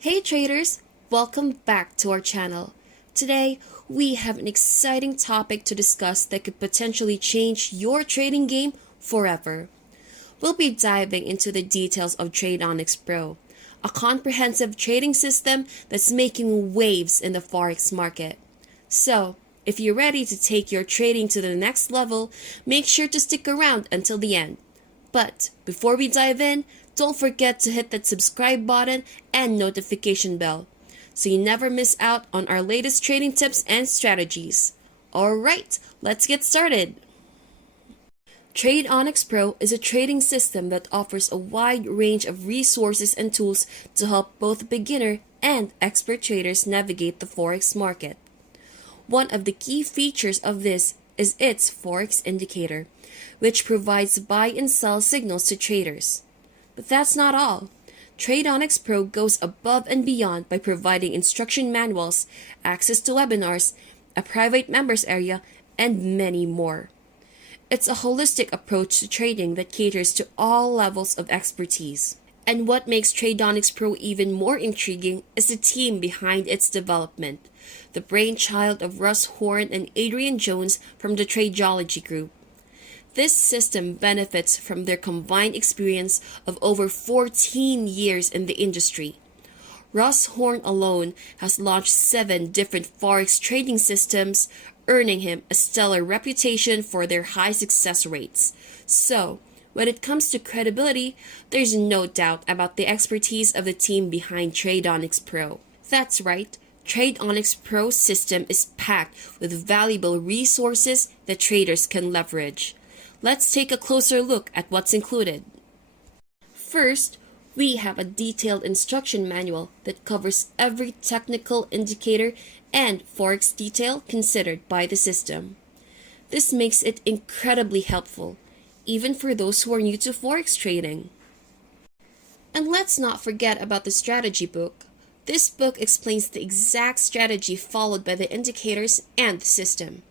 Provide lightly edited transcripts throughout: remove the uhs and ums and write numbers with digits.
Hey traders, welcome back to our channel. Today, we have an exciting topic to discuss that could potentially change your trading game forever. We'll be diving into the details of Tradeonix Pro, a comprehensive trading system that's making waves in the Forex market. So, if you're ready to take your trading to the next level, make sure to stick around until the end. But before we dive in, don't forget to hit that subscribe button and notification bell so you never miss out on our latest trading tips and strategies. Alright, let's get started. Tradeonix Pro is a trading system that offers a wide range of resources and tools to help both beginner and expert traders navigate the Forex market. One of the key features of this is its Forex indicator, which provides buy and sell signals to traders. But that's not all. Tradeonix Pro goes above and beyond by providing instruction manuals, access to webinars, a private members area, and many more. It's a holistic approach to trading that caters to all levels of expertise. And what makes Tradeonix Pro even more intriguing is the team behind its development, the brainchild of Russ Horn and Adrian Jones from the Tradeology group. This system benefits from their combined experience of over 14 years in the industry. Russ Horn alone has launched 7 different Forex trading systems, earning him a stellar reputation for their high success rates. So, when it comes to credibility, there's no doubt about the expertise of the team behind Tradeonix Pro. That's right, Tradeonix Pro system is packed with valuable resources that traders can leverage. Let's take a closer look at what's included. First, we have a detailed instruction manual that covers every technical indicator and Forex detail considered by the system. This makes it incredibly helpful, even for those who are new to Forex trading. And let's not forget about the strategy book. This book explains the exact strategy followed by the indicators and the system.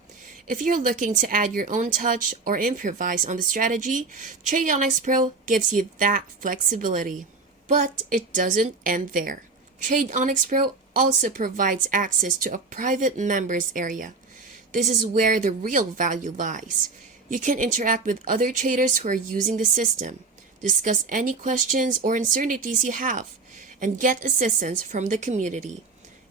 If you're looking to add your own touch or improvise on the strategy, Tradeonix Pro gives you that flexibility. But it doesn't end there. Tradeonix Pro also provides access to a private members area. This is where the real value lies. You can interact with other traders who are using the system, discuss any questions or uncertainties you have, and get assistance from the community.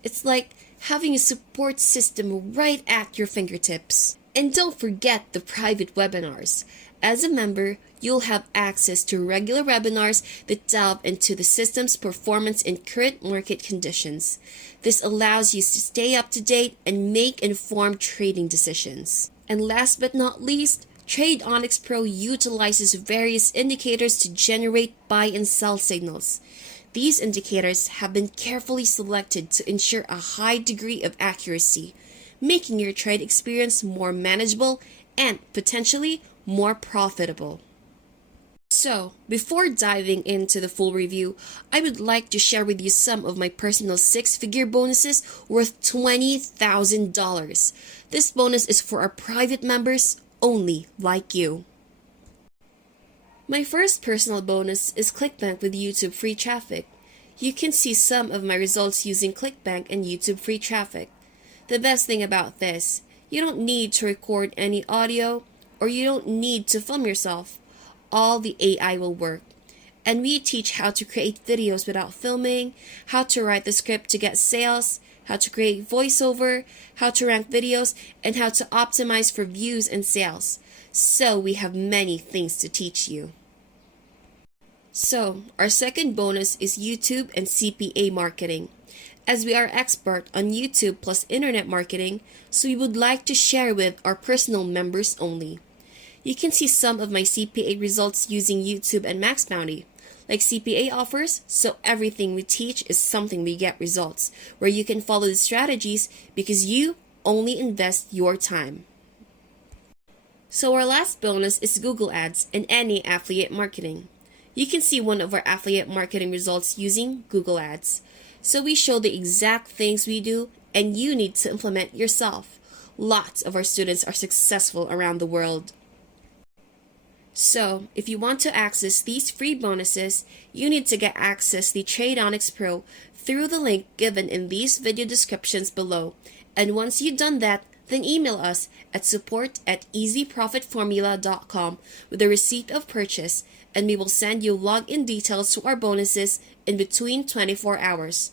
It's like having a support system right at your fingertips. And don't forget the private webinars. As a member, you'll have access to regular webinars that delve into the system's performance in current market conditions. This allows you to stay up to date and make informed trading decisions. And last but not least, Tradeonix Pro utilizes various indicators to generate buy and sell signals. These indicators have been carefully selected to ensure a high degree of accuracy, making your trade experience more manageable and potentially more profitable. So, before diving into the full review, I would like to share with you some of my personal 6-figure bonuses worth $20,000. This bonus is for our private members only, like you. My first personal bonus is ClickBank with YouTube free traffic. You can see some of my results using ClickBank and YouTube free traffic. The best thing about this, you don't need to record any audio or you don't need to film yourself. All the AI will work. And we teach how to create videos without filming, how to write the script to get sales, how to create voiceover, how to rank videos, and how to optimize for views and sales. So we have many things to teach you. So, our second bonus is YouTube and CPA marketing. As we are expert on YouTube plus internet marketing, so we would like to share with our personal members only. You can see some of my CPA results using YouTube and Max Bounty. Like CPA offers, so everything we teach is something we get results, where you can follow the strategies because you only invest your time. So our last bonus is Google Ads and any affiliate marketing. You can see one of our affiliate marketing results using Google Ads. So we show the exact things we do and you need to implement yourself. Lots of our students are successful around the world. So, if you want to access these free bonuses, you need to get access to the Tradeonix Pro through the link given in these video descriptions below. And once you've done that, then email us at support@easyprofitformula.com with a receipt of purchase, and we will send you login details to our bonuses in between 24 hours.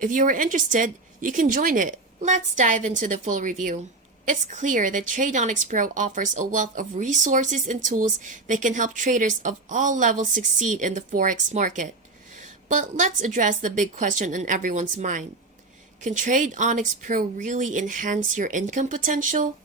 If you are interested, you can join it. Let's dive into the full review. It's clear that Tradeonix Pro offers a wealth of resources and tools that can help traders of all levels succeed in the Forex market. But let's address the big question on everyone's mind. Can Tradeonix Pro really enhance your income potential?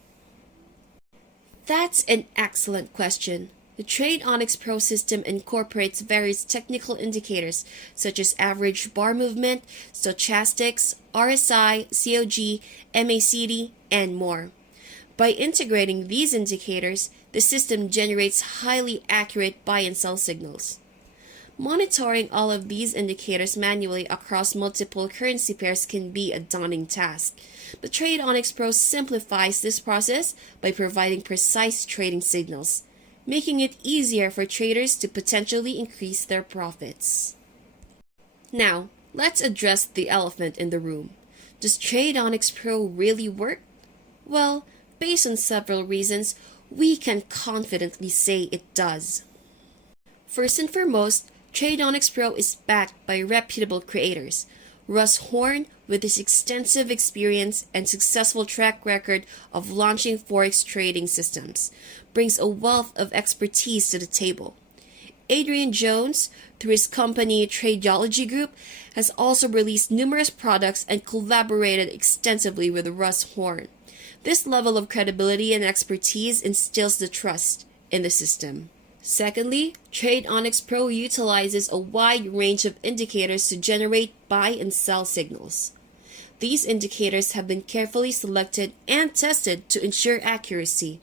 That's an excellent question. The Tradeonix Pro system incorporates various technical indicators such as average bar movement, stochastics, RSI, COG, MACD, and more. By integrating these indicators, the system generates highly accurate buy and sell signals. Monitoring all of these indicators manually across multiple currency pairs can be a daunting task, but Tradeonix Pro simplifies this process by providing precise trading signals, making it easier for traders to potentially increase their profits. Now, let's address the elephant in the room. Does Tradeonix Pro really work? Well, based on several reasons, we can confidently say it does. First and foremost, Tradeonix Pro is backed by reputable creators. Russ Horn, with his extensive experience and successful track record of launching Forex trading systems, brings a wealth of expertise to the table. Adrian Jones, through his company Tradeology Group, has also released numerous products and collaborated extensively with Russ Horn. This level of credibility and expertise instills the trust in the system. Secondly, Tradeonix Pro utilizes a wide range of indicators to generate buy and sell signals. These indicators have been carefully selected and tested to ensure accuracy.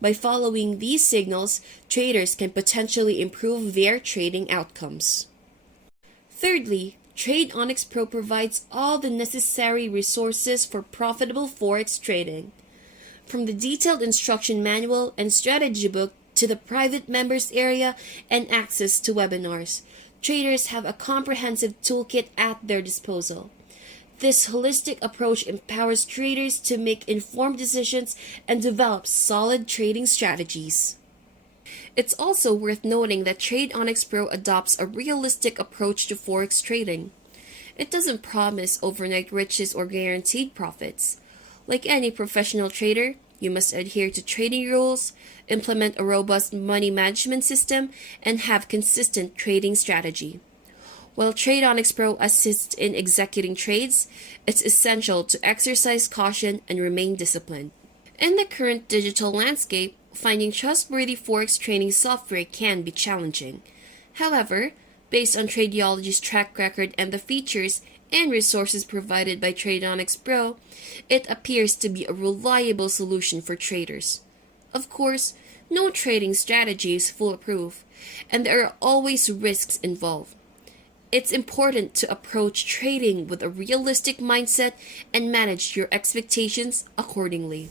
By following these signals, traders can potentially improve their trading outcomes. Thirdly, Tradeonix Pro provides all the necessary resources for profitable Forex trading. From the detailed instruction manual and strategy book to the private members area and access to webinars, traders have a comprehensive toolkit at their disposal. This holistic approach empowers traders to make informed decisions and develop solid trading strategies. It's also worth noting that Tradeonix Pro adopts a realistic approach to Forex trading. It doesn't promise overnight riches or guaranteed profits. Like any professional trader, you must adhere to trading rules, implement a robust money management system, and have consistent trading strategy. While Tradeonix Pro assists in executing trades, it's essential to exercise caution and remain disciplined. In the current digital landscape, finding trustworthy Forex trading software can be challenging. However, based on Tradeology's track record and the features and resources provided by Tradeonix Pro, it appears to be a reliable solution for traders. Of course, no trading strategy is foolproof, and there are always risks involved. It's important to approach trading with a realistic mindset and manage your expectations accordingly.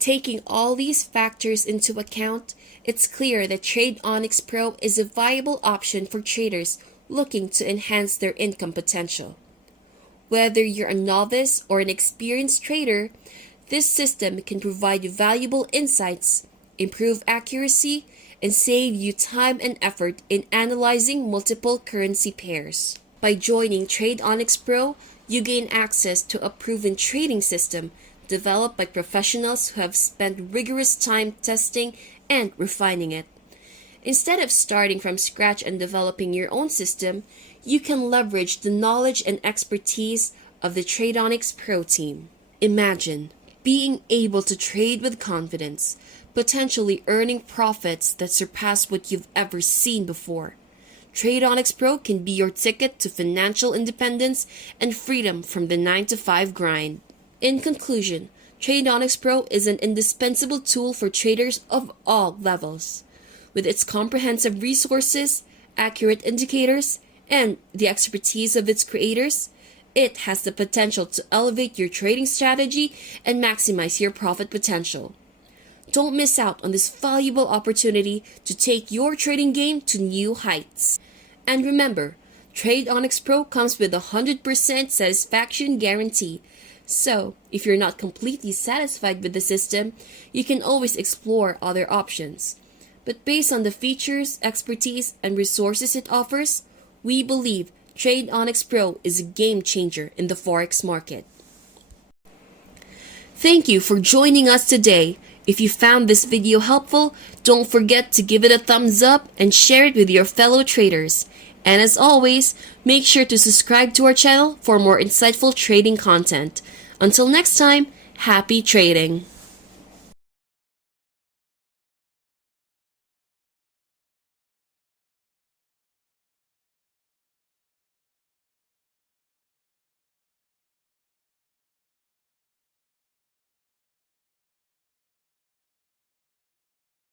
Taking all these factors into account, it's clear that Tradeonix Pro is a viable option for traders looking to enhance their income potential. Whether you're a novice or an experienced trader, this system can provide you valuable insights, improve accuracy, and save you time and effort in analyzing multiple currency pairs. By joining Tradeonix Pro, you gain access to a proven trading system developed by professionals who have spent rigorous time testing and refining it. Instead of starting from scratch and developing your own system, you can leverage the knowledge and expertise of the Tradeonix Pro team. Imagine being able to trade with confidence, potentially earning profits that surpass what you've ever seen before. Tradeonix Pro can be your ticket to financial independence and freedom from the 9-to-5 grind. In conclusion, Tradeonix Pro is an indispensable tool for traders of all levels. With its comprehensive resources, accurate indicators, and the expertise of its creators, it has the potential to elevate your trading strategy and maximize your profit potential. Don't miss out on this valuable opportunity to take your trading game to new heights. And remember, Tradeonix Pro comes with a 100% satisfaction guarantee. So, if you're not completely satisfied with the system, you can always explore other options. But based on the features, expertise, and resources it offers, we believe Tradeonix Pro is a game changer in the Forex market. Thank you for joining us today. If you found this video helpful, don't forget to give it a thumbs up and share it with your fellow traders. And as always, make sure to subscribe to our channel for more insightful trading content. Until next time, happy trading!